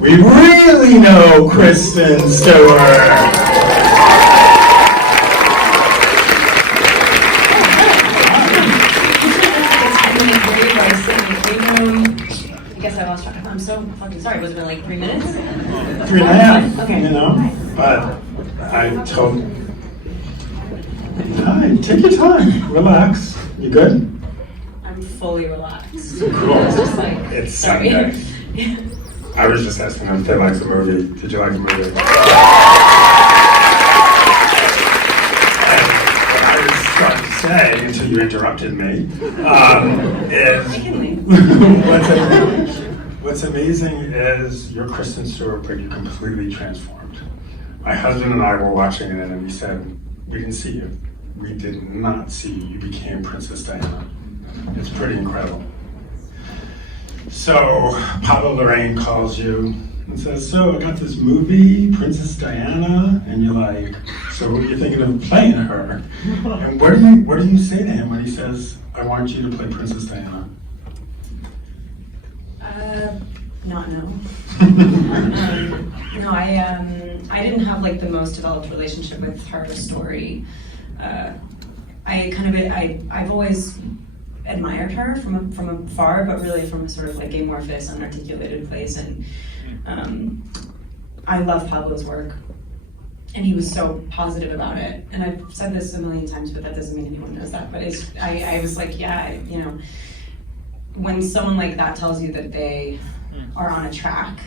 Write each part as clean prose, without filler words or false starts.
We really know Kristen Stewart. I guess I lost track. I'm so fucking sorry. Was it like 3 minutes? 3.5. Okay. You know, but I told. Hi, take your time. Relax. You good? I'm fully relaxed. Cool. It's just like, It's sorry. Sunday. I was just asking if they liked the movie. Did you like the movie? I was starting to say, until you interrupted me, what's amazing is you're Kristen Stewart, but you're completely transformed. My husband and I were watching it, and he said, we didn't see you. We did not see you. You became Princess Diana. It's pretty incredible. So Pablo Lorraine calls you and says, so I got this movie, Princess Diana, and you're like, so you're thinking of playing her. And what do you say to him when he says, I want you to play Princess Diana? Not no. No, I didn't have like the most developed relationship with her story. I've always admired her from afar, but really from a sort of like amorphous, unarticulated place. And I love Pablo's work, and he was so positive about it. And I've said this a million times, but that doesn't mean anyone knows that. But I was like, yeah, you know, when someone like that tells you that they are on a track,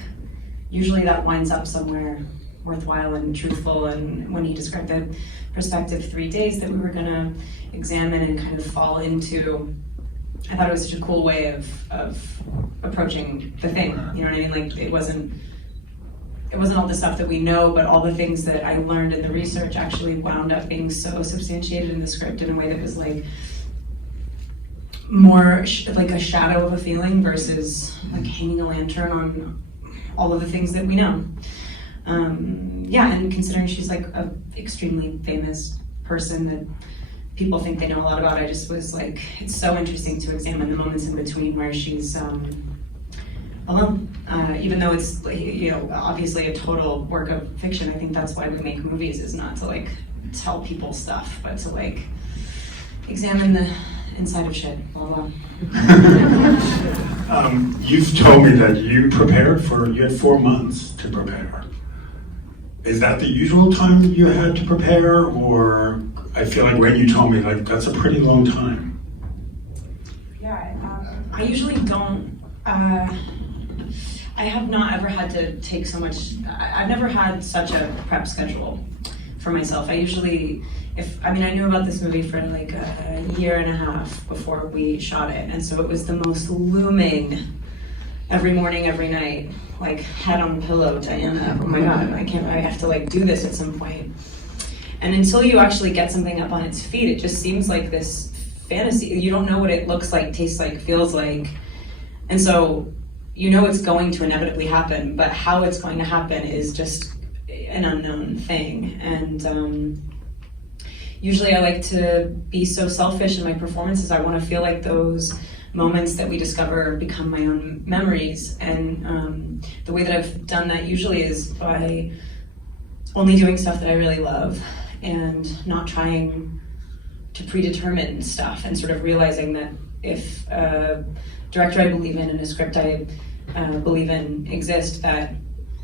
usually that winds up somewhere worthwhile and truthful. And when he described the prospective 3 days that we were going to examine and kind of fall into, I thought it was such a cool way of approaching the thing. You know what I mean? Like it wasn't all the stuff that we know, but all the things that I learned in the research actually wound up being so substantiated in the script in a way that was like more like a shadow of a feeling versus like hanging a lantern on all of the things that we know. And considering she's like a extremely famous person that people think they know a lot about, I just was like, it's so interesting to examine the moments in between where she's alone. Even though it's, you know, obviously a total work of fiction, I think that's why we make movies, is not to like tell people stuff, but to like examine the inside of shit, blah, blah. You've told me that you had 4 months to prepare. Is that the usual time that you had to prepare, or I feel like when you told me, like, that's a pretty long time? Yeah, I usually don't, I have not ever had to take so much, I've never had such a prep schedule for myself. I usually, I knew about this movie for like a year and a half before we shot it, and so it was the most looming, every morning, every night, like head on pillow, Diana, oh my God, I have to like do this at some point. And until you actually get something up on its feet, it just seems like this fantasy. You don't know what it looks like, tastes like, feels like. And so you know it's going to inevitably happen, but how it's going to happen is just an unknown thing. And usually I like to be so selfish in my performances. I want to feel like those moments that we discover become my own memories. And the way that I've done that usually is by only doing stuff that I really love and not trying to predetermine stuff, and sort of realizing that if a director I believe in and a script I believe in exist, that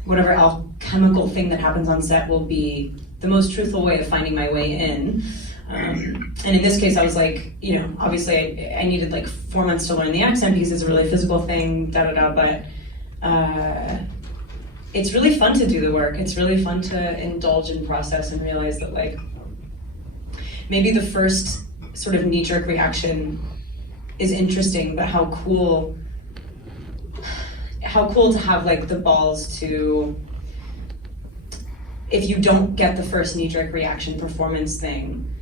whatever alchemical thing that happens on set will be the most truthful way of finding my way in. And in this case, I was like, you know, obviously I needed like 4 months to learn the accent because it's a really physical thing, but it's really fun to do the work. It's really fun to indulge in process and realize that like maybe the first sort of knee-jerk reaction is interesting, but how cool to have like the balls to, if you don't get the first knee-jerk reaction performance thing,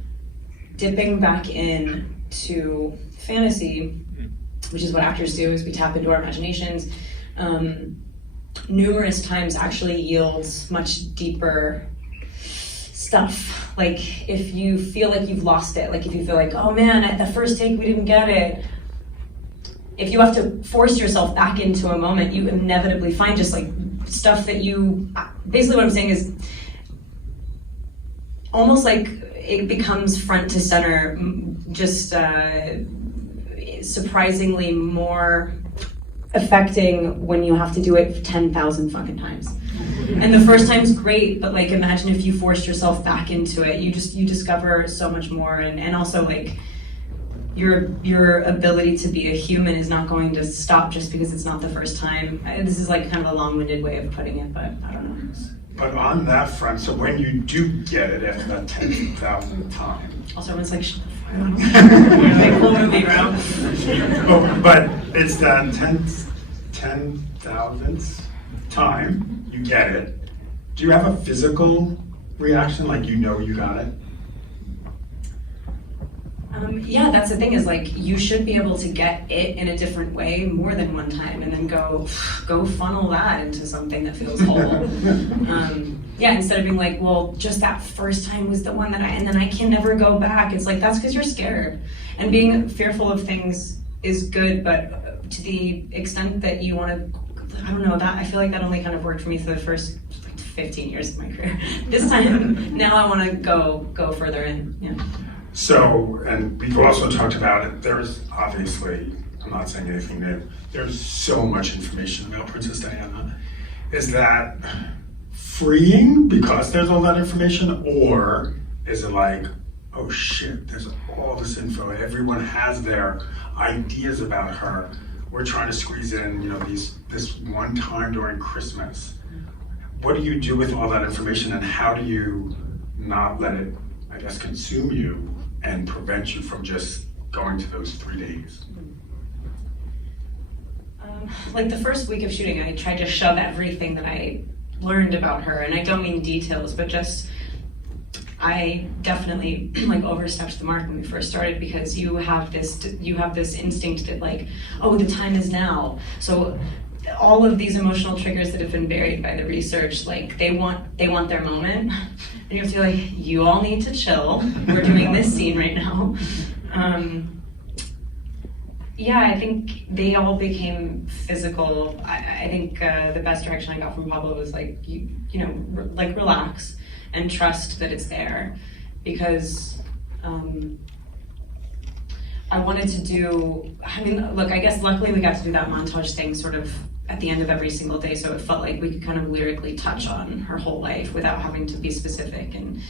dipping back in to fantasy, which is what actors do, is we tap into our imaginations, numerous times actually yields much deeper stuff. Like if you feel like you've lost it, like if you feel like, oh man, at the first take we didn't get it, if you have to force yourself back into a moment, you inevitably find just like stuff that you, basically what I'm saying is, almost like it becomes front to center, just surprisingly more affecting when you have to do it 10,000 fucking times. And the first time's great, but like imagine if you forced yourself back into it, you discover so much more, and also like your ability to be a human is not going to stop just because it's not the first time. This is like kind of a long-winded way of putting it, but I don't know. But on that front, so when you do get it after that 10,000th time. Also, everyone's like, shut the fuck up. Make a whole movie, bro. Oh, but it's that 10,000th time you get it. Do you have a physical reaction, like you know you got it? Yeah, that's the thing is like you should be able to get it in a different way more than one time, and then go funnel that into something that feels whole. Yeah, instead of being like, well, just that first time was the one that and then I can never go back. It's like that's because you're scared, and being fearful of things is good, but to the extent that you want to, I don't know, that I feel like that only kind of worked for me for the first 15 years of my career. This time, now I want to go further in. Yeah. So, and we've also talked about it, there's obviously, I'm not saying anything new, there's so much information about Princess Diana. Is that freeing because there's all that information, or is it like, oh shit, there's all this info, everyone has their ideas about her, we're trying to squeeze in, you know, this one time during Christmas. What do you do with all that information, and how do you not let it, I guess, consume you and prevent you from just going to those 3 days? Like the first week of shooting, I tried to shove everything that I learned about her, and I don't mean details, but just I definitely like overstepped the mark when we first started, because you have this instinct that like, oh, the time is now. So all of these emotional triggers that have been buried by the research, like they want their moment, and you have to be like, you all need to chill. We're doing this scene right now. Yeah, I think they all became physical. I think the best direction I got from Pablo was like, you know, like relax and trust that it's there, because I wanted to do, I mean, look, I guess luckily we got to do that montage thing sort of at the end of every single day, so it felt like we could kind of lyrically touch on her whole life without having to be specific, and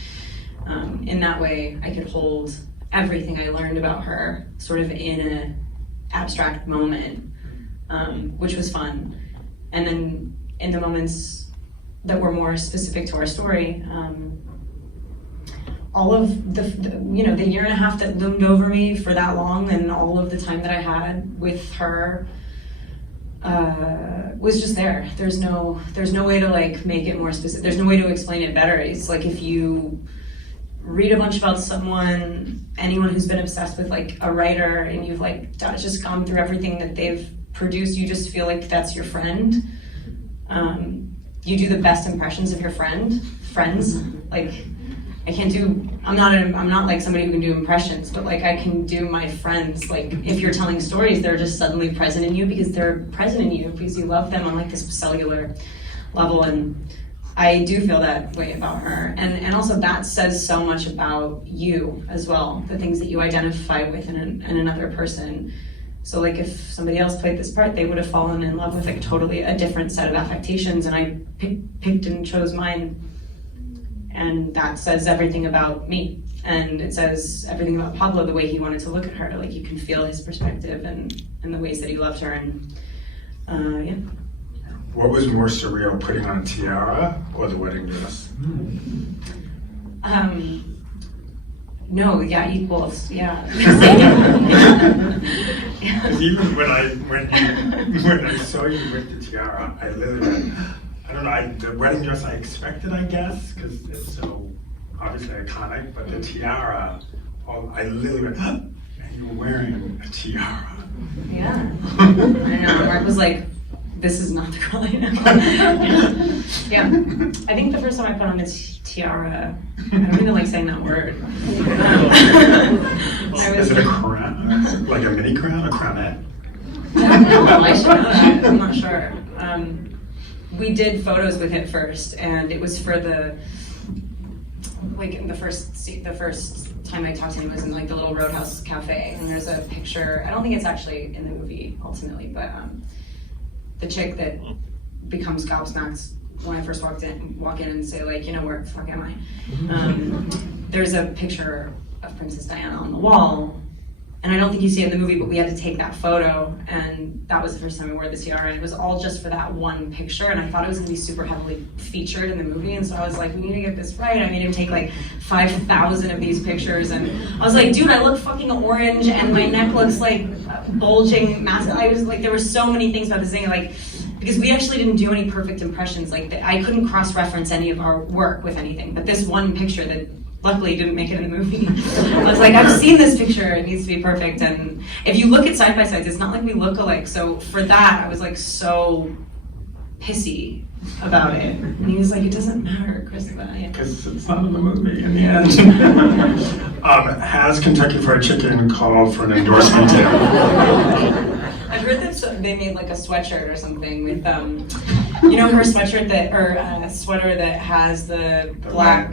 in that way I could hold everything I learned about her sort of in an abstract moment, which was fun. And then in the moments that were more specific to our story, all of the year and a half that loomed over me for that long, and all of the time that I had with her was just there. There's no way to like make it more specific. There's no way to explain it better. It's like if you read a bunch about anyone who's been obsessed with like a writer, and you've like just gone through everything that they've produced, you just feel like that's your friend. You do the best impressions of your friends. Like I'm not like somebody who can do impressions, but like I can do my friends. Like if you're telling stories, they're just suddenly present in you because they're present in you because you love them on like this cellular level. And I do feel that way about her. And also that says so much about you as well, the things that you identify with in another person. So like if somebody else played this part, they would have fallen in love with like totally a different set of affectations, and I picked and chose mine. And that says everything about me. And it says everything about Pablo, the way he wanted to look at her. Like you can feel his perspective and the ways that he loved her. And yeah. What was more surreal, putting on a tiara or the wedding dress? No, yeah, equals, yeah. Because even when I saw you with the tiara, I literally, I don't know, the wedding dress I expected, I guess, because it's so obviously iconic, but the tiara, I literally went, huh? And you were wearing a tiara. Yeah, I know, Mark was like, this is not the girl I know. Yeah, I think the first time I put on a tiara, I don't even like saying that word. Is it a crown? Like a mini crown? A crownette? I don't know, I should know that, I'm not sure. we did photos with him first, and it was for the first time I talked to him was in like the little Roadhouse Cafe, and there's a picture. I don't think it's actually in the movie ultimately, but the chick that becomes gobsmacked when I first walk in and say like, where the fuck am I? There's a picture of Princess Diana on the wall, and I don't think you see it in the movie, but we had to take that photo, and that was the first time I wore the tiara, and it was all just for that one picture, and I thought it was gonna be super heavily featured in the movie, and so I was like, we need to get this right. I made him take like 5,000 of these pictures, and I was like, dude, I look fucking orange, and my neck looks like bulging, massive. I was like, there were so many things about this thing, like, because we actually didn't do any perfect impressions, like, I couldn't cross-reference any of our work with anything, but this one picture that luckily didn't make it in the movie. I was like, I've seen this picture, it needs to be perfect. And if you look at side-by-sides, it's not like we look alike. So for that, I was like so pissy about it. And he was like, it doesn't matter, Chris. Because it's not in the movie in the end. Has Kentucky Fried Chicken called for an endorsement too? I've heard that they made like a sweatshirt or something with, her sweatshirt sweater that has the black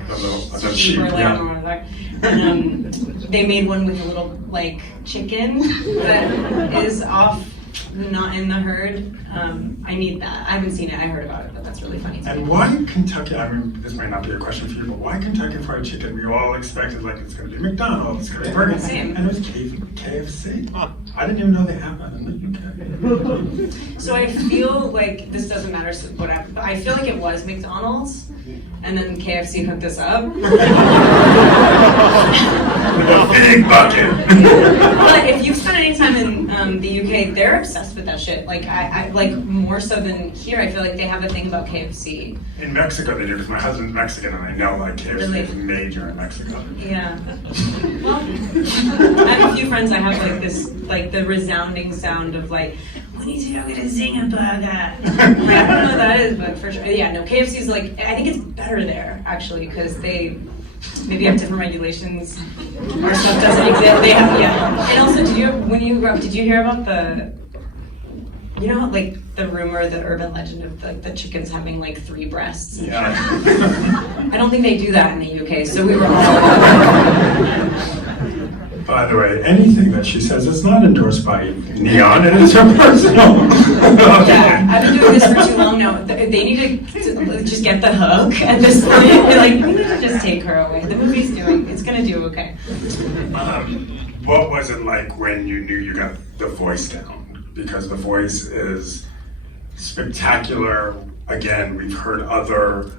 sheep or lamb or whatever. And they made one with a little like chicken that is off, not in the herd. I need that. I haven't seen it. I heard about it, but that's really funny. And why Kentucky? I mean, this might not be a question for you, but why Kentucky Fried Chicken? We all expected like it's going to be McDonald's, it's going to be Burger King, and it was KFC. I didn't even know they had that in the UK. So I feel like this doesn't matter, whatever. But I feel like it was McDonald's, and then KFC hooked us up. With a big bucket. But if you've spent any time in the UK, they're obsessed with that shit. Like I like more so than here. I feel like they have a thing about KFC. In Mexico they do, because my husband's Mexican and I know like KFC Really? is major in Mexico. Yeah. Well, I have a few friends that have like this, like the resounding sound of like, we need to go get a Zinger burger. I don't know what that is, but for sure. Yeah, no, KFC's like, I think it's better there actually, because they maybe have different regulations. Our stuff doesn't exist. They have, yeah. And also, when you grew up, did you hear about like the rumor, the urban legend of the chickens having like 3 breasts? Yeah. I don't think they do that in the UK, so we were all. By the way, anything that she says is not endorsed by Neon, it is her personal. Yeah, I've been doing this for too long now. They need to just get the hook at this point. Be like, we need to just take her away. The movie's it's gonna do okay. What was it like when you knew you got the voice down? Because the voice is spectacular. Again, we've heard other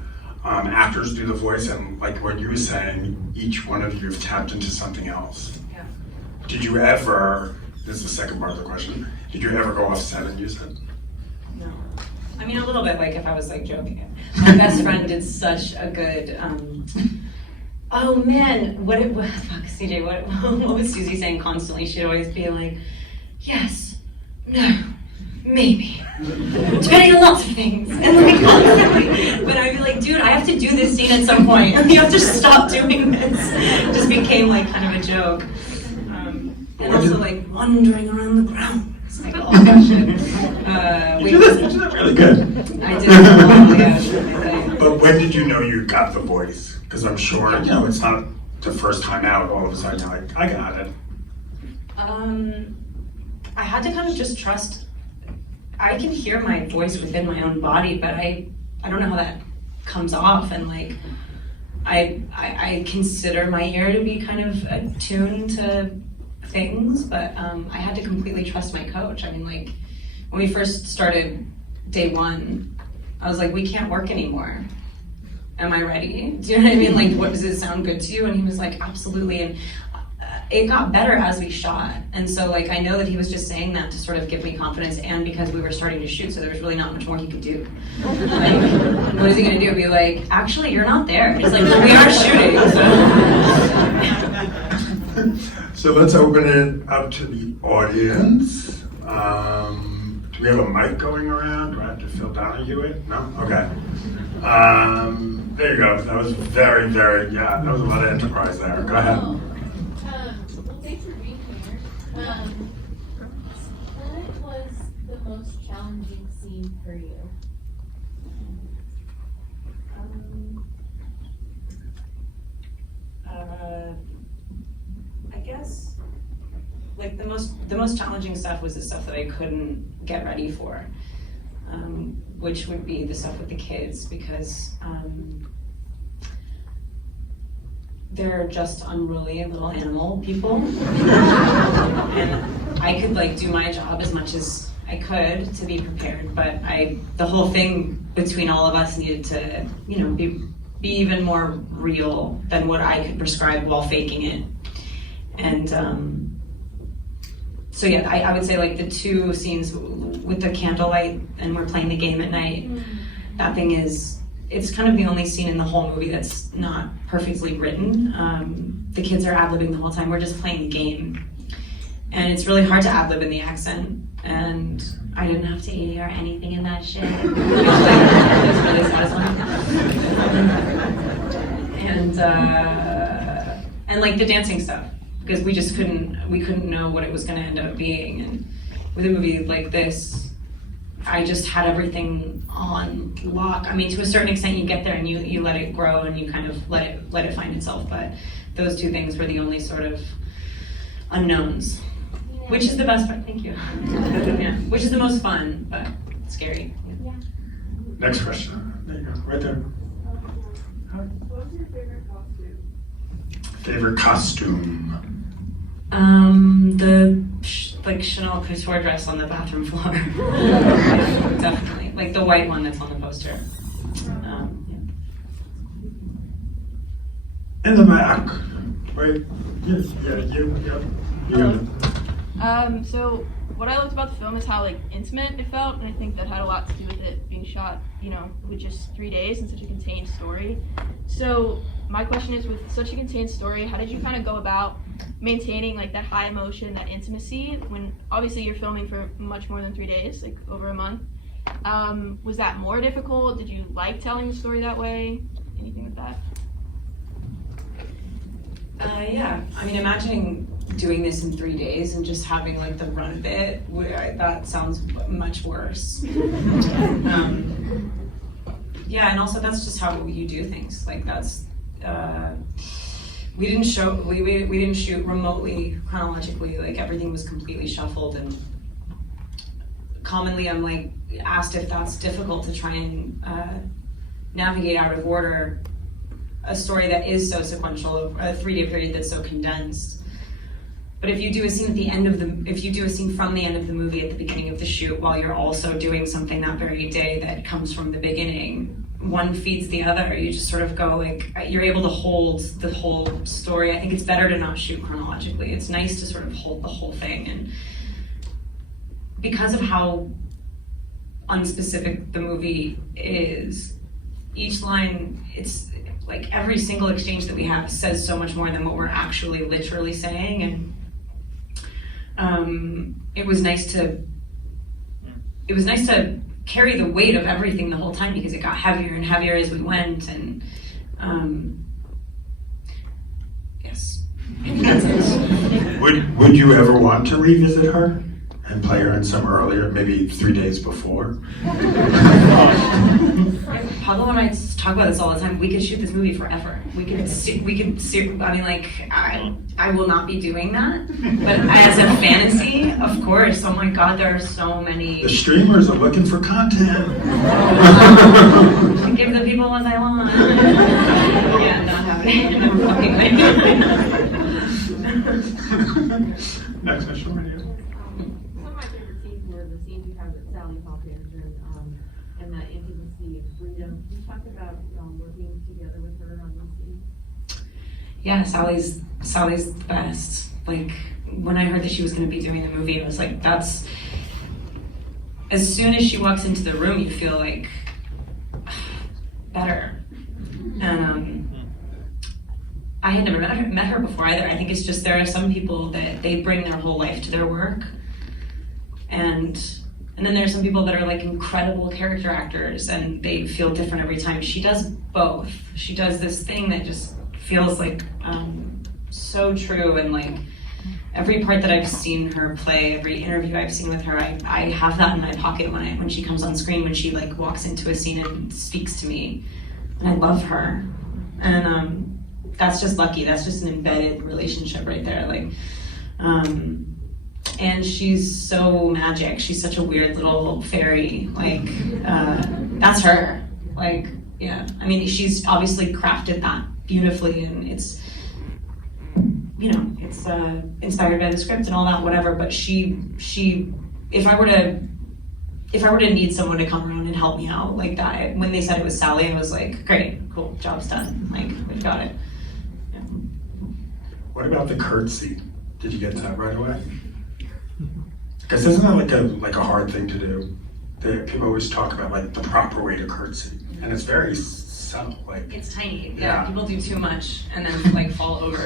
actors do the voice, and like what you were saying, each one of you have tapped into something else. Yeah. Did you ever, this is the second part of the question, did you ever go off set and use it? No. I mean, a little bit, like if I was like joking. My best friend did such a good, oh man, fuck CJ, what was Susie saying constantly? She'd always be like, yes, no, maybe, depending on lots of things. And like constantly, but I'd be like, dude, I have to do this scene at some point. You have to stop doing this. It just became like kind of a joke. And also like wandering around the ground. It's like all that shit. You did that really good. I did it well, yeah. But when did you know you got the voice? Because I'm sure, it's not the first time out, all of a sudden you're like, I got it. I had to kind of just trust. I can hear my voice within my own body, but I don't know how that comes off, and like I consider my ear to be kind of attuned to things, but I had to completely trust my coach. I mean, like when we first started day 1, I was like, we can't work anymore. Am I ready? Do you know what I mean? Like, what, does it sound good to you? And he was like, absolutely. And it got better as we shot. And so like, I know that he was just saying that to sort of give me confidence, and because we were starting to shoot, so there was really not much more he could do. Like, what is he gonna do? Be like, actually, you're not there. It's like, well, we are shooting, so. So let's open it up to the audience. Do we have a mic going around? Do I have to Phil Donahue it? No? Okay. There you go. That was very, very, that was a lot of enterprise there. Go ahead. Well, thanks for being here. What was the most challenging scene for you? like the most challenging stuff was the stuff that I couldn't get ready for, which would be the stuff with the kids, because they're just unruly little animal people. And I could like do my job as much as I could to be prepared, but the whole thing between all of us needed to, you know, be even more real than what I could prescribe while faking it. And so yeah, I would say like the two scenes with the candlelight and we're playing the game at night, that thing it's kind of the only scene in the whole movie that's not perfectly written. The kids are ad-libbing the whole time, we're just playing the game. And it's really hard to ad-lib in the accent, and I didn't have to ADR anything in that shit. It was really satisfying. And like the dancing stuff, because we couldn't know what it was gonna end up being. And with a movie like this, I just had everything on lock. I mean, to a certain extent, you get there and you let it grow and you kind of let it find itself. But those two things were the only sort of unknowns, which is the best part. Thank you. Yeah, which is the most fun, but scary. Yeah. Next question. There you go, right there. What was your favorite costume? Favorite costume? The Chanel couture dress on the bathroom floor. Definitely, like the white one that's on the poster. Yeah. In the back, right? Yes, yeah, you got it. So what I loved about the film is how like intimate it felt, and I think that had a lot to do with it being shot, you know, with just 3 days and such a contained story. So my question is, with such a contained story, how did you kind of go about maintaining like that high emotion, that intimacy, when obviously you're filming for much more than 3 days, like over a month? Was that more difficult? Did you like telling the story that way? Anything with that? Yeah, I mean, imagining doing this in 3 days and just having like the run of it, that sounds much worse. Yeah, and also that's just how you do things. Like that's, we didn't shoot remotely chronologically. Like everything was completely shuffled, and commonly I'm like asked if that's difficult to try and navigate out of order a story that is so sequential, a 3-day period that's so condensed. But if you do a scene from the end of the movie at the beginning of the shoot, while you're also doing something that very day that comes from the beginning, one feeds the other. You just sort of go like, you're able to hold the whole story. I think it's better to not shoot chronologically. It's nice to sort of hold the whole thing. And because of how unspecific the movie is, each line, it's like every single exchange that we have says so much more than what we're actually literally saying. And it was nice to carry the weight of everything the whole time, because it got heavier and heavier as we went. And yes, that's it. Would you ever want to revisit her and play her in some earlier, maybe 3 days before? Pablo and I talk about this all the time. We could shoot this movie forever. I mean, like, I will not be doing that. But as a fantasy, of course. Oh my God, there are so many. The streamers are looking for content. Give the people what they want. Yeah, not happening. No fucking way. Next question right here. Some of my favorite scenes were the scenes you have with Sally Hawkins and that intimacy and freedom. Can you talk about working together with her on these scenes? Yeah, Sally's the best. Like, when I heard that she was going to be doing the movie, I was like, that's... As soon as she walks into the room, you feel like better. And I had never met her before either. I think it's just there are some people that they bring their whole life to their work, and then there are some people that are like incredible character actors and they feel different every time. She does both. She does this thing that just feels like so true, and like every part that I've seen her play, every interview I've seen with her, I have that in my pocket when she comes on screen, when she like walks into a scene and speaks to me, and I love her. And that's just lucky. That's just an embedded relationship right there. Like, and she's so magic. She's such a weird little fairy. Like, that's her. Like, yeah. I mean, she's obviously crafted that beautifully, and it's, you know, it's inspired by the script and all that, whatever. But she, if I were to need someone to come around and help me out like that, when they said it was Sally, I was like, great, cool, job's done. Like, we've got it. Yeah. What about the curtsy? Did you get that right away? Because isn't that like a hard thing to do? People always talk about like the proper way to curtsy, and it's very subtle. Like It's tiny. Yeah. People do too much and then like fall over.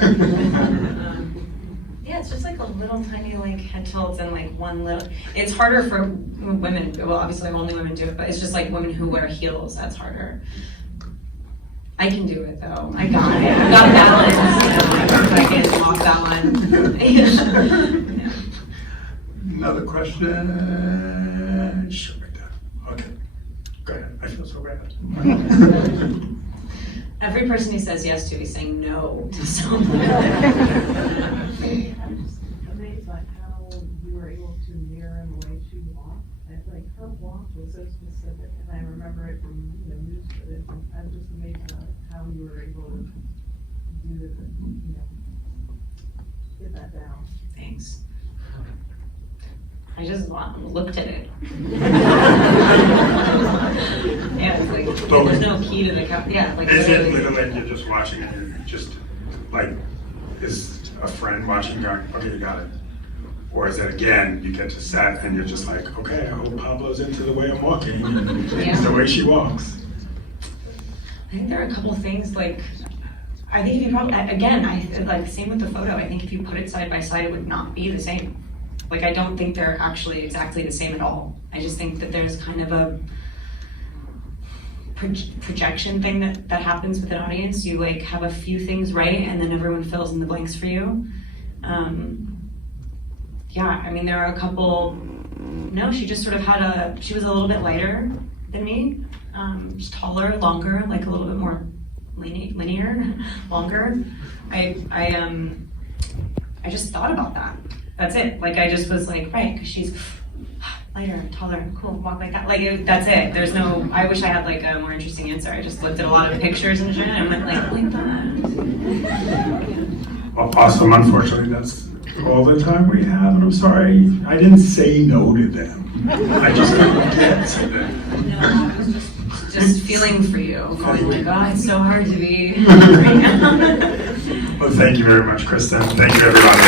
Yeah, it's just like a little tiny like head tilt and like one little. It's harder for women. Well, obviously only women do it, but it's just like women who wear heels. That's harder. I can do it though. I got it. I got balance. I can walk that one. Yeah. another question. Sure, right there. Okay, go ahead. I feel so bad. Every person he says yes to, he's saying no to someone. I'm just amazed by how you were able to mirror the way she walked. I feel like her walk was so specific, and I remember it from news footage. And I'm just amazed by how you were able to do the, get that down. Thanks. I just looked at it. Yeah, it's like, there's no key to the yeah, like. Is it literally you're just watching it, you're just like, is a friend watching going, okay, you got it? Or is it again, you get to set and you're just like, okay, I hope Pablo's into the way I'm walking, it's the way she walks. I think there are a couple things like, I think if you probably, again, like same with the photo, I think if you put it side by side, it would not be the same. Like, I don't think they're actually exactly the same at all. I just think that there's kind of a projection thing that happens with an audience. You like have a few things right and then everyone fills in the blanks for you. Yeah, I mean, there are a couple, no, she just sort of had she was a little bit lighter than me, just taller, longer, like a little bit more linear, longer. I just thought about that. That's it. Like, I just was like, right, because she's lighter, taller, cool, walk like that. Like, that's it. There's no, I wish I had like a more interesting answer. I just looked at a lot of pictures and shit, and I went like that. Well, awesome. Unfortunately, that's all the time we have, and I'm sorry, I didn't say no to them. I just couldn't get to them. No, I was just feeling for you. Going like, oh, it's so hard to be right now. Well, thank you very much, Kristen. Thank you, everybody.